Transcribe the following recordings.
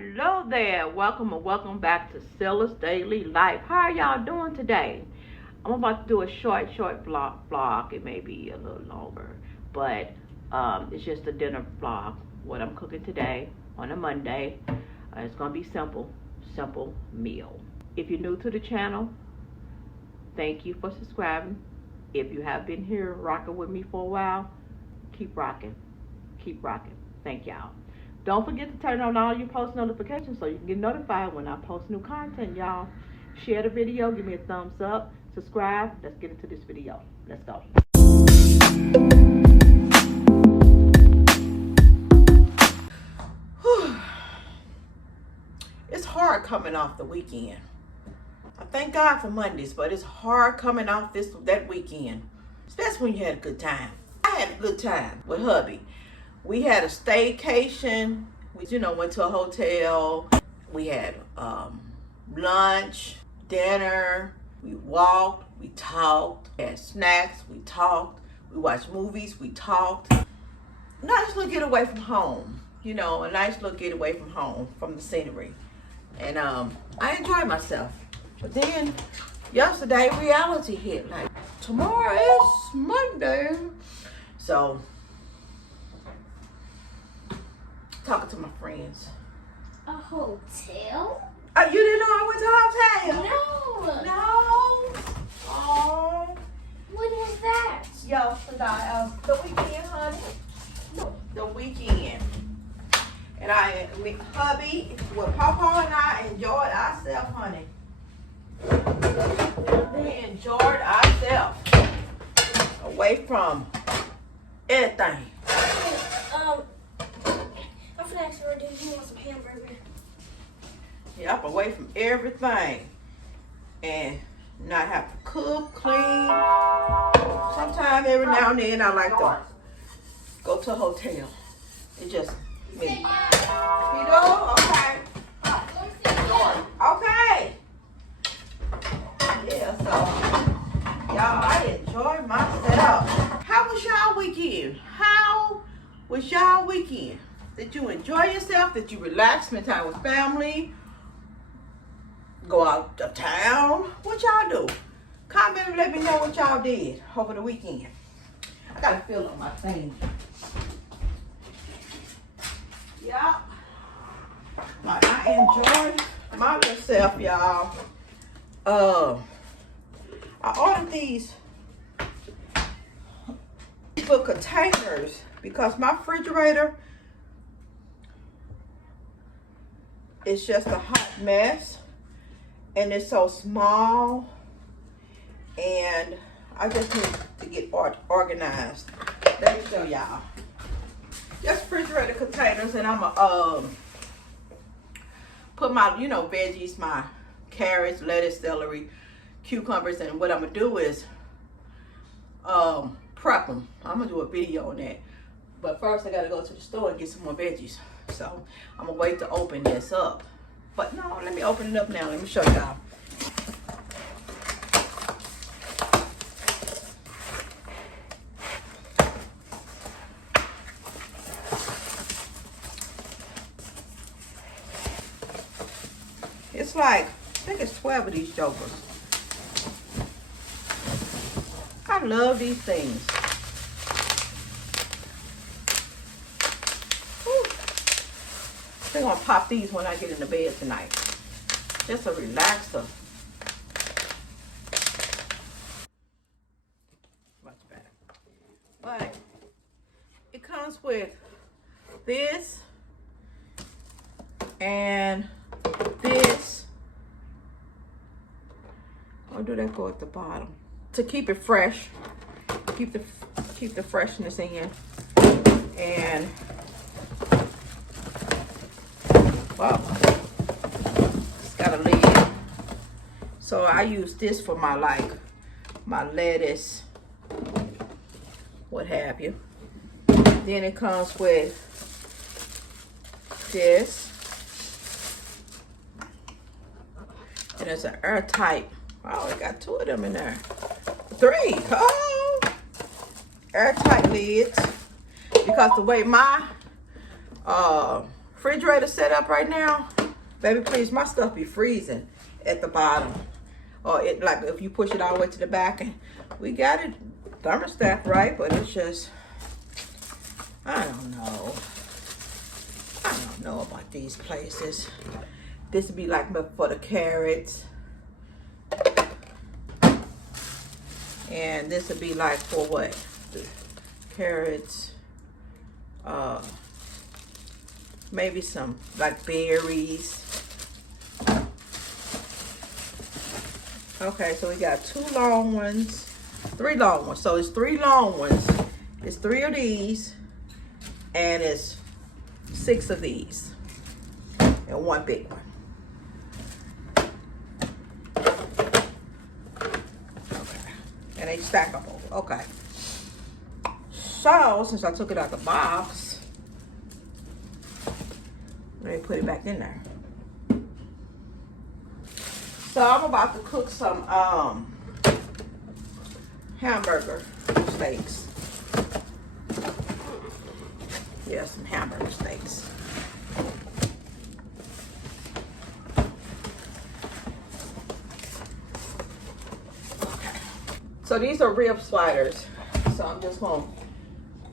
Hello there, welcome and welcome back to SCILLA'S Daily Life. How are y'all doing today? I'm about to do a short vlog. It may be a little longer, but it's just a dinner vlog. What I'm cooking today on a Monday. It's gonna be simple meal. If you're new to the channel, thank you for subscribing. If you have been here rocking with me for a while, keep rocking. Thank y'all. Don't forget to turn on all your post notifications so you can get notified when I post new content, y'all. Share the video, give me a thumbs up, subscribe. Let's get into this video. Let's go. It's hard coming off the weekend. I thank God for Mondays, but it's hard coming off that weekend, especially when you had a good time. I had a good time with hubby. We had a staycation. We, went to a hotel. We had lunch, dinner. We walked, we talked. We had snacks, we talked. We watched movies, we talked. Nice little getaway from home. A nice little getaway from home, from the scenery. And I enjoyed myself. But then yesterday, reality hit. Like, tomorrow is Monday. So, talking to my friends. A hotel? Oh, you didn't know I went to a hotel? No. Oh. When was that? Yesterday, the weekend, honey. The weekend. And hubby, with Papa and I enjoyed ourselves, honey. We enjoyed ourselves. Away from everything. Do you want some hamburger? Yep, away from everything. And not have to cook, clean. Sometimes every now and then I like to go to a hotel. It's just me. You know? Okay. Okay. Yeah, so y'all, I enjoyed myself. How was y'all weekend? Did you enjoy yourself? Did you relax, spend time with family? Go out of town? What y'all do? Comment and let me know what y'all did over the weekend. I got a feel on my thing. Yup. I enjoyed myself, y'all. I ordered these little containers because my refrigerator is just a hot mess, and it's so small, and I just need to get organized. Let me show y'all. Just refrigerator containers, and I'm gonna put my veggies, my carrots, lettuce, celery, cucumbers, and what I'm gonna do is prep them. I'm gonna do a video on that, but first I gotta go to the store and get some more veggies. So I'm gonna wait to open this up. But no, let me open it up now. Let me show y'all. It's like, I think it's 12 of these jokers. I love these things. I'm gonna pop these when I get in the bed tonight. Just a relaxer. Much better. But it comes with this and this. Or do that go at the bottom? To keep it fresh. Keep the freshness in. And wow, it's got a lid. So I use this for my lettuce, what have you. Then it comes with this. And it's an airtight. Oh, it got 2 of them in there. 3. Oh, airtight lids. Because the way my refrigerator set up right now, baby, please, my stuff be freezing at the bottom. Or it, like, if you push it all the way to the back, and we got it thermostat right, but it's just, I don't know. I don't know about these places. This would be like for the carrots. And this would be like for what? The carrots. Maybe some like berries. Okay, so we got 2 long ones, 3 long ones. So it's 3 long ones. It's 3 of these, and it's 6 of these, and 1 big one. Okay, and they stackable. Okay. So since I took it out the box, let me put it back in there. So I'm about to cook some hamburger steaks. Yeah, some hamburger steaks. Okay. So these are rib sliders. So I'm just gonna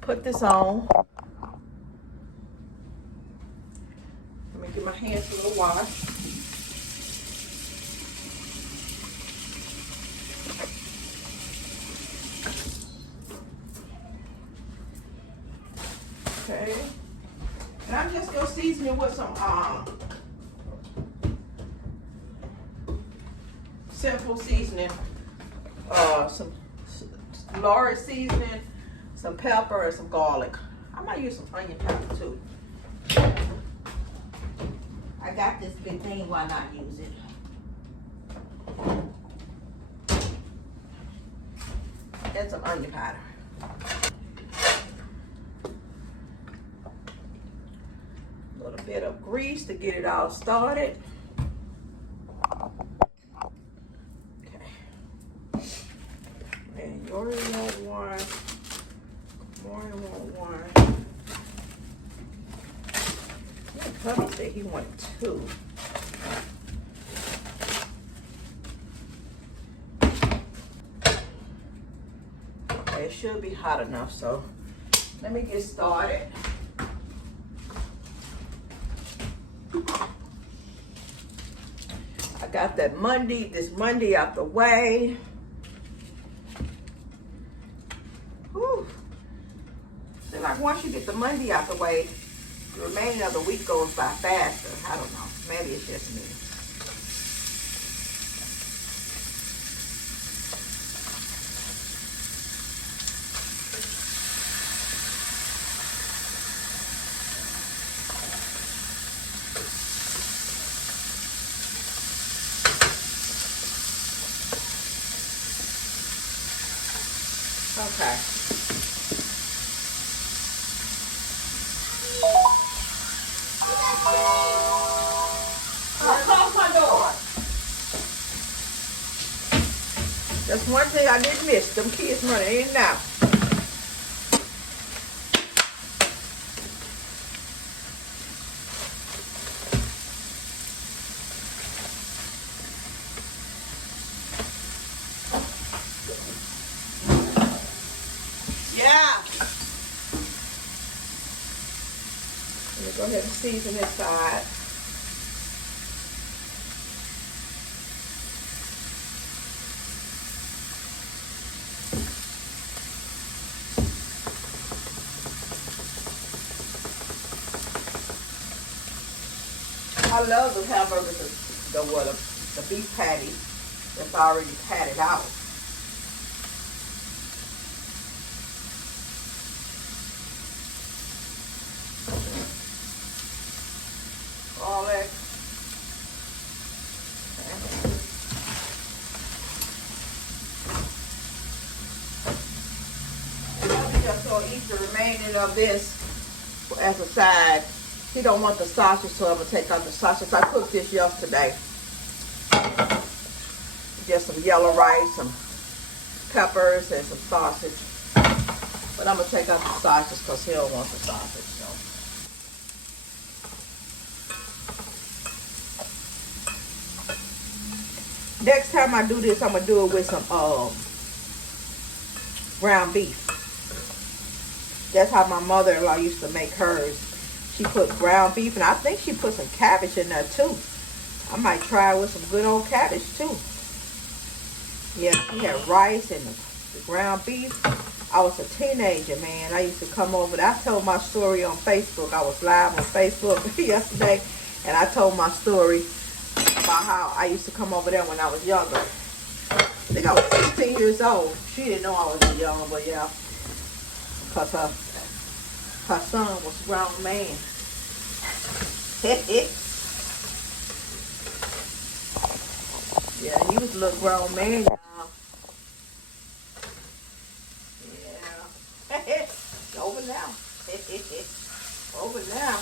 put this on. Let me give my hands a little wash. Okay, and I'm just gonna season it with some simple seasoning, some Lord seasoning, some pepper, and some garlic. I might use some onion powder too. I got this big thing, why not use it? And some onion powder. A little bit of grease to get it all started. Okay. And Yori want one. Maury want one. Yeah, Cubby said he wanted 2. Okay, it should be hot enough, so let me get started. I got that this Monday out the way. Whew. So like once you get the Monday out the way, the remaining of the week goes by faster. I don't know. Maybe it's just me. Okay. Close my door. That's one thing I didn't miss. Them kids running in and out. Yeah. Let me go ahead and season this side. I love the hamburgers, the beef patty that's already patted out. All that. I'm just gonna eat the remaining of this as a side. He don't want the sausage, so I'm gonna take out the sausage. I cooked this yesterday. Just some yellow rice, some peppers, and some sausage. But I'm gonna take out the sausage because he don't want the sausage. So Next time I do this, I'm gonna do it with some ground beef. That's how my mother-in-law used to make hers. She put ground beef, and I think she put some cabbage in there too. I might try it with some good old cabbage too. Yeah, we had rice and the ground beef. I was a teenager, man. I used to come over. I told my story on Facebook. I was live on Facebook yesterday, and I told my story about how I used to come over there when I was younger. I think I was 16 years old. She didn't know I was young, but yeah. Because her son was a grown man. Yeah, he was a little grown man, y'all. Yeah. Over now. Over now.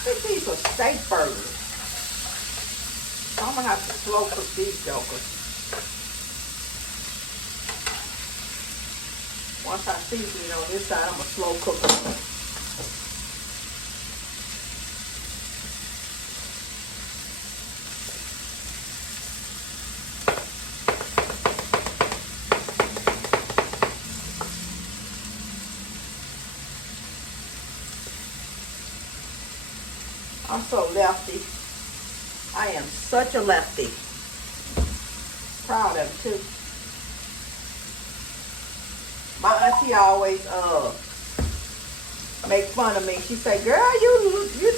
I think these are steak burgers. I'm gonna have to slow cook these jokers. Once I season it on this side, I'm gonna slow cook them. I'm so lefty. I am such a lefty. Proud of it too. My auntie always make fun of me. She say, "Girl, you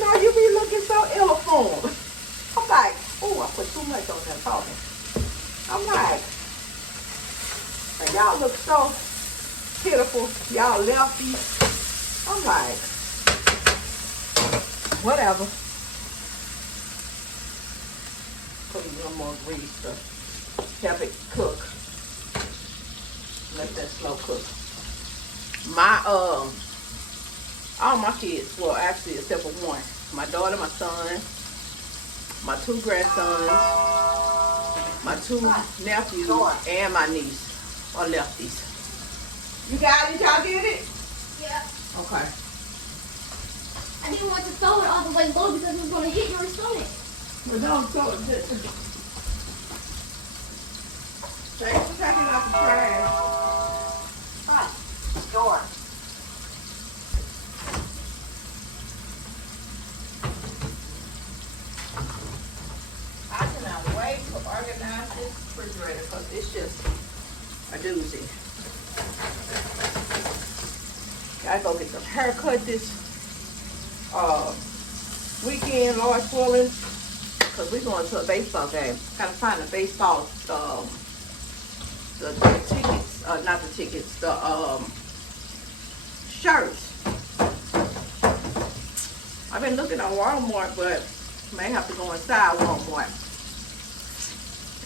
know you be looking so ill-informed." I'm like, "Oh, I put too much on there talking." I'm like, y'all look so pitiful. Y'all lefties. I'm like, whatever. Put a little more grease to help it cook. Let that slow cook. My all my kids, well actually except for one, my daughter, my son, my two grandsons, my two nephews, and my niece are lefties. You got it? Y'all get it? Yeah. Okay. I didn't want to throw it all the way low because it was going to hit your stomach. Well, don't throw it. Thanks for taking out the trash. Hi. Door. I cannot wait to organize this refrigerator because it's just a doozy. Gotta go get some haircut this weekend, Lord willing, because we're going to a baseball game. Gotta find the baseball the tickets, not the tickets, the shirts. I've been looking on Walmart, but may have to go inside Walmart.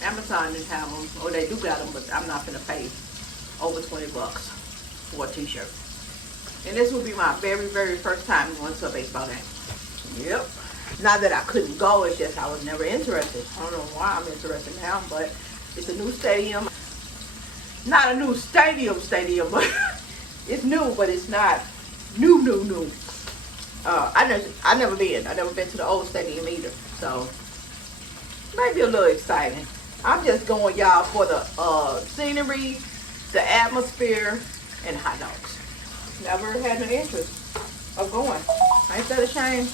Amazon didn't have them, or they do got them, but I'm not gonna pay over $20 for a t-shirt. And this will be my very, very first time going to a baseball game. Yep. Not that I couldn't go, it's just I was never interested. I don't know why I'm interested now, but it's a new stadium. Not a new stadium, but it's new, but it's not new. I never been to the old stadium either, so maybe a little exciting. I'm just going, y'all, for the scenery, the atmosphere, and hot dogs. Never had an interest of going. Ain't that a shame?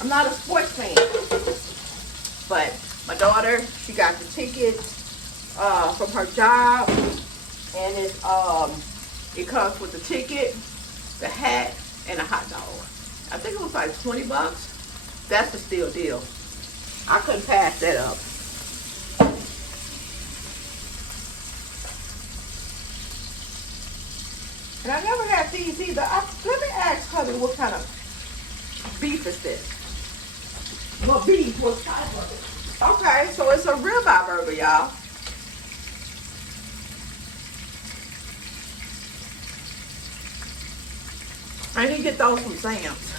I'm not a sports fan, but my daughter, she got the tickets from her job, and it comes with the ticket, the hat, and a hot dog. I think it was like $20. That's a steal deal. I couldn't pass that up. And I never had these either. Let me ask Hubby what kind of beef is this? What beef? What type of it? Okay, so it's a ribeye burger, y'all. I didn't get those from Sam's.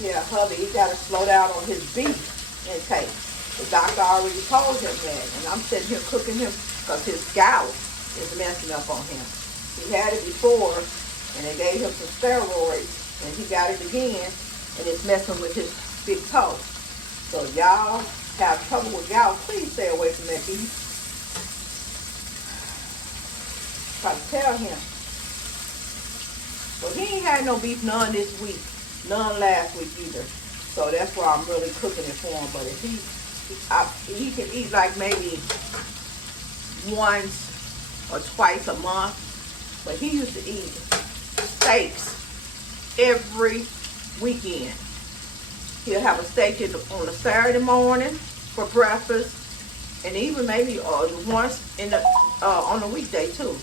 Yeah, Hubby, he got to slow down on his beef intake. The doctor already told him that. And I'm sitting here cooking him because his gout is messing up on him. He had it before, and they gave him some steroids, and he got it again, and it's messing with his big toe. So y'all have trouble with gout, please stay away from that beef. Try to tell him. But he ain't had no beef none this week, none last week either. So that's why I'm really cooking it for him. But if he can eat like maybe once or twice a month. But he used to eat steaks every weekend. He'll have a steak on a Saturday morning for breakfast, and even maybe once on a weekday too,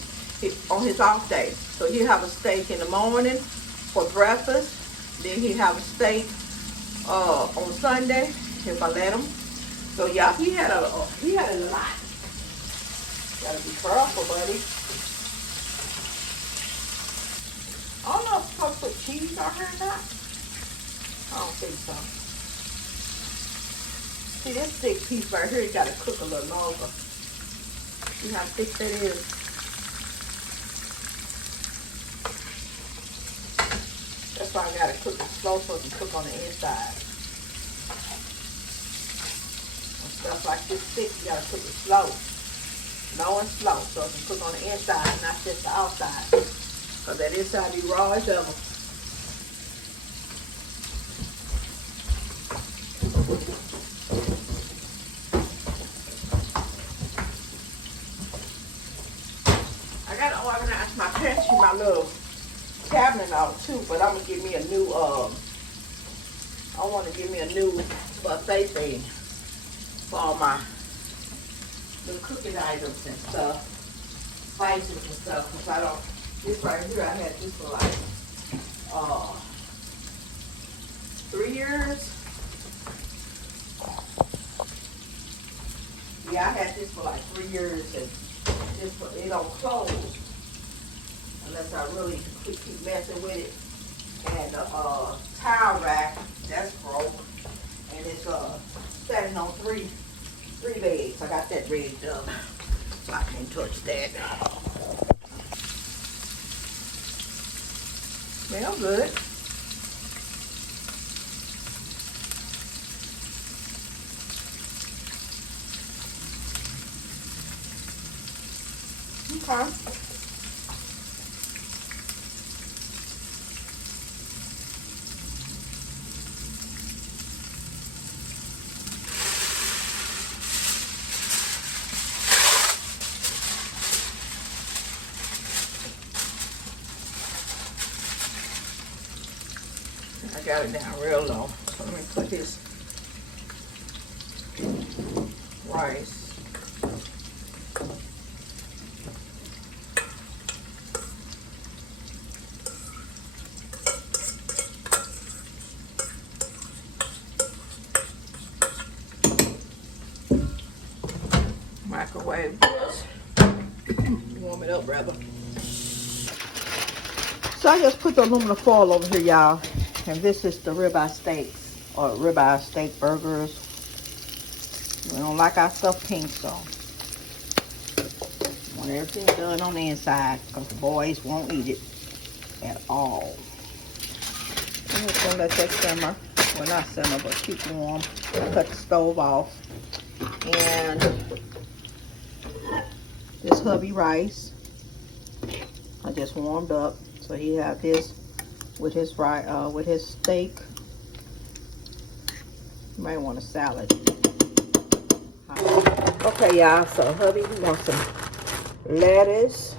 on his off day. So he'll have a steak in the morning for breakfast. Then he'll have a steak on Sunday if I let him. So yeah, he had a lot. Gotta be careful, buddy. I don't know if I'm supposed to put cheese on her or not. I don't think so. See, this thick piece right here, you gotta cook a little longer. See how thick that is? That's why I gotta cook it slow so it can cook on the inside. When stuff like this thick, you gotta cook it slow. Low and slow so it can cook on the inside, not just the outside. Because that inside be raw as ever. I gotta organize my pantry, my little cabinet out too, but I'm gonna give me a new I want to give me a new buffet thing for all my little cooking items and stuff, spices and stuff, because I don't, this right here, I had this for like 3 years. Yeah, I had this for like 3 years, and it don't close unless I really keep messing with it. And the towel rack, that's broke, and it's standing on three legs. I got that rigged up. I can't touch that. Smell good. Okay. I got it down real low. So let me put this rice. Microwave this. Warm it up, rather. So I just put the aluminum foil over here, y'all. And this is the ribeye steaks, or ribeye steak burgers. We don't like our stuff pink, so I want everything done on the inside, because the boys won't eat it at all. I'm just gonna let that simmer. Well, not simmer, but keep warm. I cut the stove off. And this hubby rice, I just warmed up, so he have his with his steak. You might want a salad. Okay, y'all. So hubby, he wants some lettuce.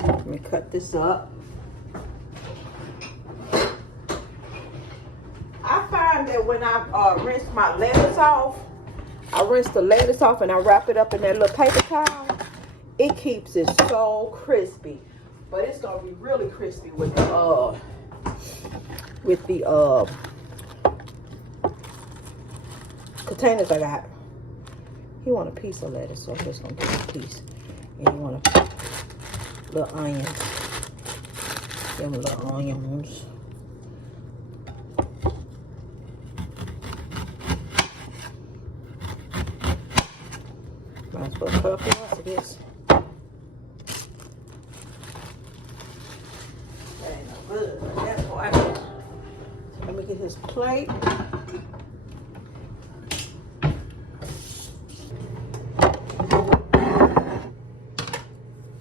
Let me cut this up. I find that when I rinse my lettuce off, I rinse the lettuce off and I wrap it up in that little paper towel. It keeps it so crispy. But it's gonna be really crispy with the containers I got. He want a piece of lettuce, so I'm just gonna give him a piece. And you want a little onions. Give him little onions. That's what 12 ounces it is. That ain't no good. That's why. Let me get his plate.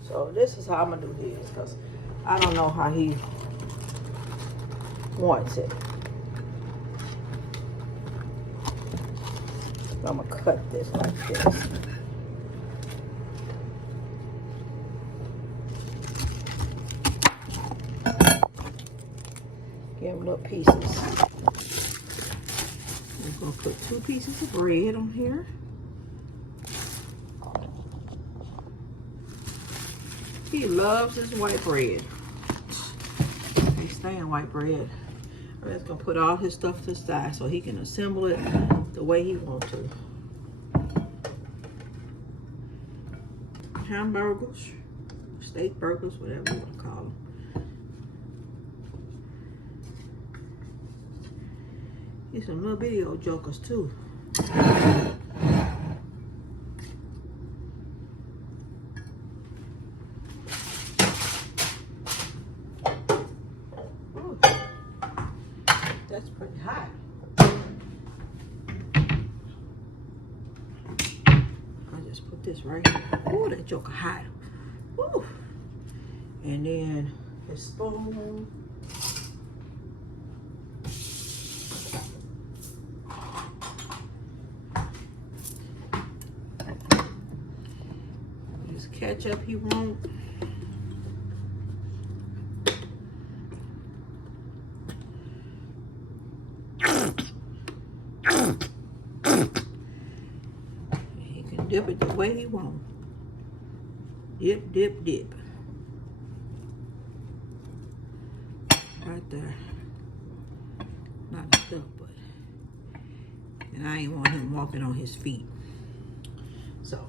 So this is how I'm gonna do his, because I don't know how he wants it. I'm gonna cut this like this. Give him little pieces. I'm gonna put 2 pieces of bread on here. He loves his white bread. He stand white bread. I'm just gonna put all his stuff to the side so he can assemble it the way he wants to. Hamburgers, steak burgers, whatever you want to call them. Get some little video jokers too. Ooh, that's pretty hot. Just put this right here. Oh, that joker hot. Woo. And then the spoon. Just ketchup he won't. Dip it the way he wants. Dip, dip, dip. Right there. Not stuff, but. And I ain't want him walking on his feet. So.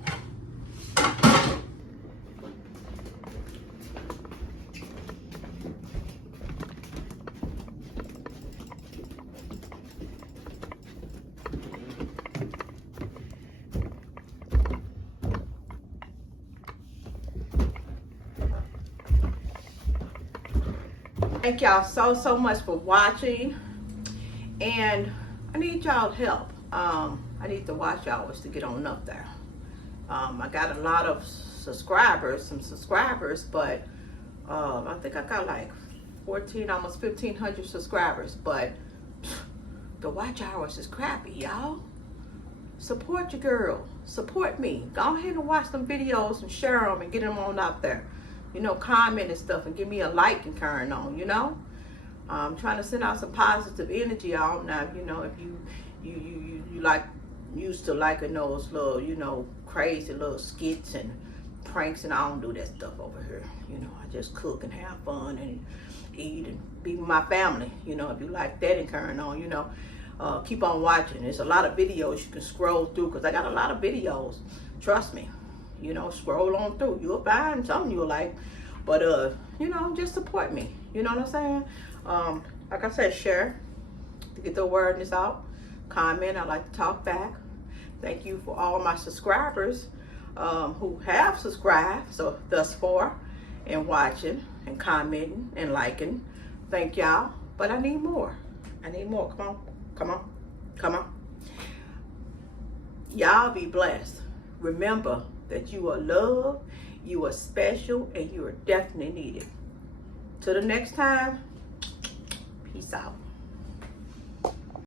Thank y'all so much for watching, and I need y'all help. I need the watch hours to get on up there. I got a lot of subscribers, but I think I got like 14, almost 1,500 subscribers, but the watch hours is crappy, y'all. Support your girl, support me. Go ahead and watch some videos and share them and get them on out there. You know, comment and stuff and give me a like and turn on, you know. I'm trying to send out some positive energy out now. You know, if you like used to liking those little, you know, crazy little skits and pranks, and I don't do that stuff over here. You know, I just cook and have fun and eat and be with my family. You know, if you like that and turn on, you know, keep on watching. There's a lot of videos you can scroll through, because I got a lot of videos. Trust me. You know, scroll on through. You'll find something you'll like. But, you know, just support me. You know what I'm saying? Like I said, share to get the awareness out. Comment. I like to talk back. Thank you for all my subscribers who have subscribed so thus far, and watching and commenting and liking. Thank y'all. But I need more. I need more. Come on. Come on. Come on. Y'all be blessed. Remember that you are loved, you are special, and you are definitely needed. Till the next time, peace out.